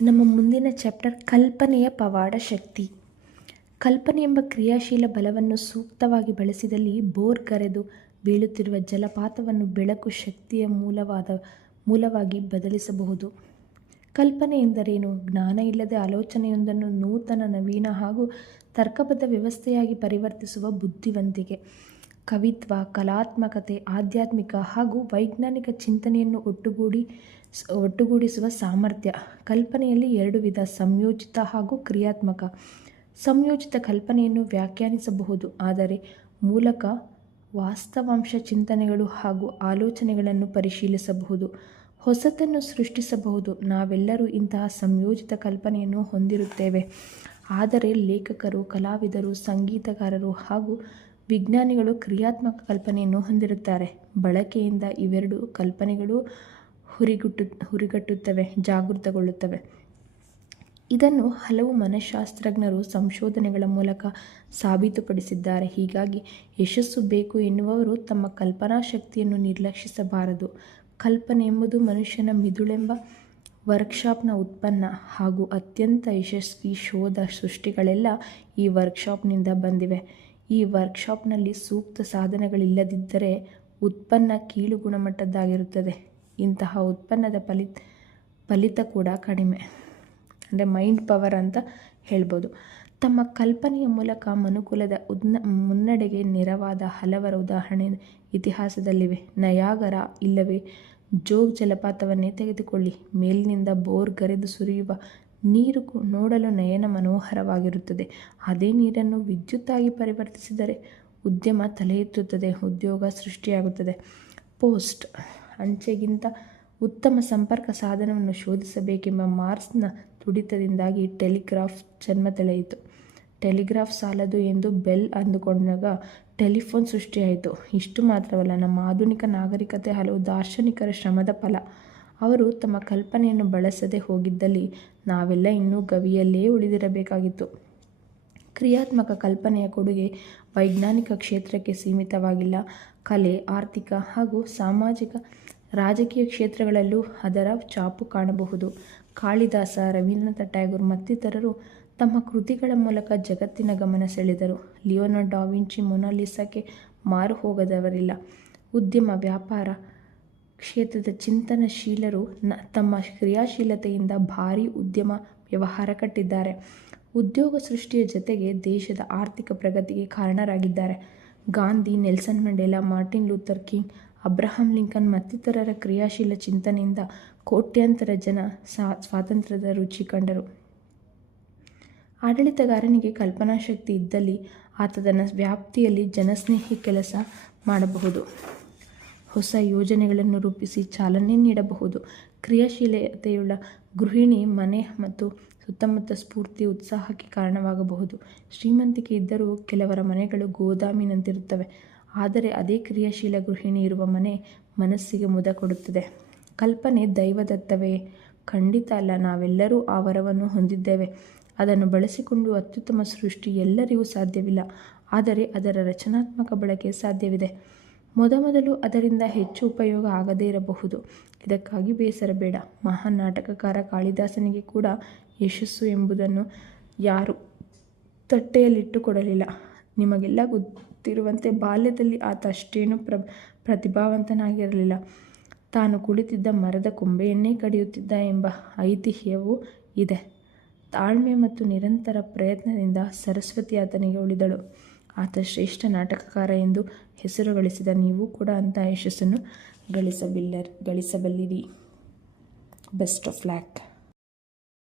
ನಮ್ಮ ಮುಂದಿನ ಚಾಪ್ಟರ್ ಕಲ್ಪನೆಯ ಪವಾಡ ಶಕ್ತಿ. ಕಲ್ಪನೆ ಎಂಬ ಕ್ರಿಯಾಶೀಲ ಬಲವನ್ನು ಸೂಕ್ತವಾಗಿ ಬಳಸಿದಲ್ಲಿ ಬೋರ್ ಕರೆದು ಬೀಳುತ್ತಿರುವ ಜಲಪಾತವನ್ನು ಬೆಳಕು ಶಕ್ತಿಯ ಮೂಲವಾಗಿ ಬದಲಿಸಬಹುದು. ಕಲ್ಪನೆ ಎಂದರೇನು? ಜ್ಞಾನ ಇಲ್ಲದೆ ಆಲೋಚನೆಯೊಂದನ್ನು ನೂತನ, ನವೀನ ಹಾಗೂ ತರ್ಕಬದ್ಧ ವ್ಯವಸ್ಥೆಯಾಗಿ ಪರಿವರ್ತಿಸುವ ಬುದ್ಧಿವಂತಿಕೆ. ಕವಿತ್ವ, ಕಲಾತ್ಮಕತೆ, ಆಧ್ಯಾತ್ಮಿಕ ಹಾಗೂ ವೈಜ್ಞಾನಿಕ ಚಿಂತನೆಯನ್ನು ಒಟ್ಟುಗೂಡಿಸುವ ಸಾಮರ್ಥ್ಯ. ಕಲ್ಪನೆಯಲ್ಲಿ ಎರಡು ವಿಧ: ಸಂಯೋಜಿತ ಹಾಗೂ ಕ್ರಿಯಾತ್ಮಕ. ಸಂಯೋಜಿತ ಕಲ್ಪನೆಯನ್ನು ವ್ಯಾಖ್ಯಾನಿಸಬಹುದು, ಅದರ ಮೂಲಕ ವಾಸ್ತವಾಂಶ ಚಿಂತನೆಗಳು ಹಾಗೂ ಆಲೋಚನೆಗಳನ್ನು ಪರಿಶೀಲಿಸಬಹುದು, ಹೊಸತನ್ನು ಸೃಷ್ಟಿಸಬಹುದು. ನಾವೆಲ್ಲರೂ ಇಂತಹ ಸಂಯೋಜಿತ ಕಲ್ಪನೆಯನ್ನು ಹೊಂದಿರುತ್ತೇವೆ. ಆದರೆ ಲೇಖಕರು, ಕಲಾವಿದರು, ಸಂಗೀತಗಾರರು ಹಾಗೂ ವಿಜ್ಞಾನಿಗಳು ಕ್ರಿಯಾತ್ಮಕ ಕಲ್ಪನೆಯನ್ನು ಹೊಂದಿರುತ್ತಾರೆ. ಬಳಕೆಯಿಂದ ಇವೆರಡು ಕಲ್ಪನೆಗಳು ಹುರಿಗಟ್ಟುತ್ತವೆ, ಜಾಗೃತಗೊಳ್ಳುತ್ತವೆ. ಇದನ್ನು ಹಲವು ಮನಃಶಾಸ್ತ್ರಜ್ಞರು ಸಂಶೋಧನೆಗಳ ಮೂಲಕ ಸಾಬೀತುಪಡಿಸಿದ್ದಾರೆ. ಹೀಗಾಗಿ ಯಶಸ್ಸು ಬೇಕು ಎನ್ನುವವರು ತಮ್ಮ ಕಲ್ಪನಾ ಶಕ್ತಿಯನ್ನು ನಿರ್ಲಕ್ಷಿಸಬಾರದು. ಕಲ್ಪನೆ ಎಂಬುದು ಮನುಷ್ಯನ ಮಿದುಳೆಂಬ ವರ್ಕ್ಶಾಪ್ನ ಉತ್ಪನ್ನ ಹಾಗೂ ಅತ್ಯಂತ ಯಶಸ್ವಿ ಶೋಧ ಸೃಷ್ಟಿಗಳೆಲ್ಲ ಈ ವರ್ಕ್ಶಾಪ್ನಿಂದ ಬಂದಿವೆ. ಈ ವರ್ಕ್ಶಾಪ್ನಲ್ಲಿ ಸೂಕ್ತ ಸಾಧನಗಳಿಲ್ಲದಿದ್ದರೆ ಉತ್ಪನ್ನ ಕೀಳು ಗುಣಮಟ್ಟದ್ದಾಗಿರುತ್ತದೆ. ಇಂತಹ ಉತ್ಪನ್ನದ ಫಲಿತ ಕೂಡ ಕಡಿಮೆ. ಅಂದರೆ ಮೈಂಡ್ ಪವರ್ ಅಂತ ಹೇಳ್ಬೋದು. ತಮ್ಮ ಕಲ್ಪನೆಯ ಮೂಲಕ ಮನುಕುಲದ ಮುನ್ನಡೆಗೆ ನೆರವಾದ ಹಲವರ ಉದಾಹರಣೆ ಇತಿಹಾಸದಲ್ಲಿವೆ. ನಯಾಗರ ಇಲ್ಲವೇ ಜೋಗ್ ಜಲಪಾತವನ್ನೇ ತೆಗೆದುಕೊಳ್ಳಿ. ಮೇಲಿನಿಂದ ಬೋರ್ ಗರೆದು ಸುರಿಯುವ ನೀರು ನೋಡಲು ನಯನ ಮನೋಹರವಾಗಿರುತ್ತದೆ. ಅದೇ ನೀರನ್ನು ವಿದ್ಯುತ್ತಾಗಿ ಪರಿವರ್ತಿಸಿದರೆ ಉದ್ಯಮ ತಲೆ ಎತ್ತುತ್ತದೆ, ಉದ್ಯೋಗ ಸೃಷ್ಟಿಯಾಗುತ್ತದೆ. ಪೋಸ್ಟ್ ಅಂಚೆಗಿಂತ ಉತ್ತಮ ಸಂಪರ್ಕ ಸಾಧನವನ್ನು ಶೋಧಿಸಬೇಕೆಂಬ ಮಾರ್ಸ್ನ ತುಡಿತದಿಂದಾಗಿ ಟೆಲಿಗ್ರಾಫ್ ಜನ್ಮ ತಳೆಯಿತು. ಟೆಲಿಗ್ರಾಫ್ ಸಾಲದು ಎಂದು ಬೆಲ್ ಅಂದುಕೊಂಡಾಗ ಟೆಲಿಫೋನ್ ಸೃಷ್ಟಿಯಾಯಿತು. ಇಷ್ಟು ಮಾತ್ರವಲ್ಲ, ನಮ್ಮ ಆಧುನಿಕ ನಾಗರಿಕತೆ ಹಲವು ದಾರ್ಶನಿಕರ ಶ್ರಮದ ಫಲ. ಅವರು ತಮ್ಮ ಕಲ್ಪನೆಯನ್ನು ಬಳಸದೆ ಹೋಗಿದ್ದಲ್ಲಿ ನಾವೆಲ್ಲ ಇನ್ನೂ ಗವಿಯಲ್ಲೇ ಉಳಿದಿರಬೇಕಾಗಿತ್ತು. ಕ್ರಿಯಾತ್ಮಕ ಕಲ್ಪನೆಯ ಕೊಡುಗೆ ವೈಜ್ಞಾನಿಕ ಕ್ಷೇತ್ರಕ್ಕೆ ಸೀಮಿತವಾಗಿಲ್ಲ. ಕಲೆ, ಆರ್ಥಿಕ ಹಾಗೂ ಸಾಮಾಜಿಕ, ರಾಜಕೀಯ ಕ್ಷೇತ್ರಗಳಲ್ಲೂ ಅದರ ಛಾಪು ಕಾಣಬಹುದು. ಕಾಳಿದಾಸ, ರವೀಂದ್ರನಾಥ ಟ್ಯಾಗೋರ್ ಮತ್ತಿತರರು ತಮ್ಮ ಕೃತಿಗಳ ಮೂಲಕ ಜಗತ್ತಿನ ಗಮನ ಸೆಳೆದರು. ಲಿಯೋನಾರ್ಡೋ ಡಾ ವಿಂಚಿ ಮೊನಾಲಿಸಾಕ್ಕೆ ಮಾರು ಹೋಗದವರಿಲ್ಲ. ಉದ್ಯಮ, ವ್ಯಾಪಾರ ಕ್ಷೇತ್ರದ ಚಿಂತನಶೀಲರು ತಮ್ಮ ಕ್ರಿಯಾಶೀಲತೆಯಿಂದ ಭಾರೀ ಉದ್ಯಮ ವ್ಯವಹಾರ ಕಟ್ಟಿದ್ದಾರೆ. ಉದ್ಯೋಗ ಸೃಷ್ಟಿಯ ಜತೆಗೆ ದೇಶದ ಆರ್ಥಿಕ ಪ್ರಗತಿಗೆ ಕಾರಣರಾಗಿದ್ದಾರೆ. Gandhi, Nelson Mandela, Martin Luther king, Abraham Lincoln ಮತ್ತಿತರರ ಕ್ರಿಯಾಶೀಲ ಚಿಂತನೆಯಿಂದ ಕೋಟ್ಯಾಂತರ ಜನ ಸ್ವಾತಂತ್ರ್ಯದ ರುಚಿ ಕಂಡರು. ಆಡಳಿತಗಾರನಿಗೆ ಕಲ್ಪನಾಶಕ್ತಿ ಇದ್ದಲ್ಲಿ ಆತ ತನ್ನ ವ್ಯಾಪ್ತಿಯಲ್ಲಿ ಜನಸ್ನೇಹಿ ಕೆಲಸ ಮಾಡಬಹುದು, ಹೊಸ ಯೋಜನೆಗಳನ್ನು ರೂಪಿಸಿ ಚಾಲನೆ ನೀಡಬಹುದು. ಕ್ರಿಯಾಶೀಲತೆಯುಳ್ಳ ಗೃಹಿಣಿ ಮನೆ ಮತ್ತು ಸುತ್ತಮುತ್ತ ಸ್ಫೂರ್ತಿ, ಉತ್ಸಾಹಕ್ಕೆ ಕಾರಣವಾಗಬಹುದು. ಶ್ರೀಮಂತಿಕೆ ಇದ್ದರೂ ಕೆಲವರ ಮನೆಗಳು ಗೋದಾಮಿನಂತಿರುತ್ತವೆ. ಆದರೆ ಅದೇ ಕ್ರಿಯಾಶೀಲ ಗೃಹಿಣಿ ಇರುವ ಮನೆ ಮನಸ್ಸಿಗೆ ಮುದ ಕೊಡುತ್ತದೆ. ಕಲ್ಪನೆ ದೈವದತ್ತವೇ? ಖಂಡಿತ ಅಲ್ಲ. ನಾವೆಲ್ಲರೂ ಆ ವರವನ್ನು ಹೊಂದಿದ್ದೇವೆ. ಅದನ್ನು ಬಳಸಿಕೊಂಡು ಅತ್ಯುತ್ತಮ ಸೃಷ್ಟಿ ಎಲ್ಲರಿಗೂ ಸಾಧ್ಯವಿಲ್ಲ, ಆದರೆ ಅದರ ರಚನಾತ್ಮಕ ಬಳಕೆ ಸಾಧ್ಯವಿದೆ. ಮೊದಮೊದಲು ಅದರಿಂದ ಹೆಚ್ಚು ಉಪಯೋಗ ಆಗದೇ ಇರಬಹುದು. ಇದಕ್ಕಾಗಿ ಬೇಸರಬೇಡ. ಮಹಾನ್ ನಾಟಕಕಾರ ಕಾಳಿದಾಸನಿಗೆ ಕೂಡ ಯಶಸ್ಸು ಎಂಬುದನ್ನು ಯಾರೂ ತಟ್ಟೆಯಲ್ಲಿಟ್ಟುಕೊಡಲಿಲ್ಲ. ನಿಮಗೆಲ್ಲ ಗೊತ್ತಿರುವಂತೆ ಬಾಲ್ಯದಲ್ಲಿ ಆತ ಅಷ್ಟೇನೂ ಪ್ರತಿಭಾವಂತನಾಗಿರಲಿಲ್ಲ. ತಾನು ಕುಳಿತಿದ್ದ ಮರದ ಕೊಂಬೆಯನ್ನೇ ಕಡಿಯುತ್ತಿದ್ದ ಎಂಬ ಐತಿಹ್ಯವೂ ಇದೆ. ತಾಳ್ಮೆ ಮತ್ತು ನಿರಂತರ ಪ್ರಯತ್ನದಿಂದ ಸರಸ್ವತಿ ಆತನಿಗೆ ಒಲಿದಳು. ಆತ ಶ್ರೇಷ್ಠ ನಾಟಕಕಾರ ಎಂದು ಹೆಸರು ಗಳಿಸಿದ. ನೀವು ಕೂಡ ಅಂತಹ ಯಶಸ್ಸನ್ನು ಗಳಿಸಬಲ್ಲಿರಿ. Best of lac.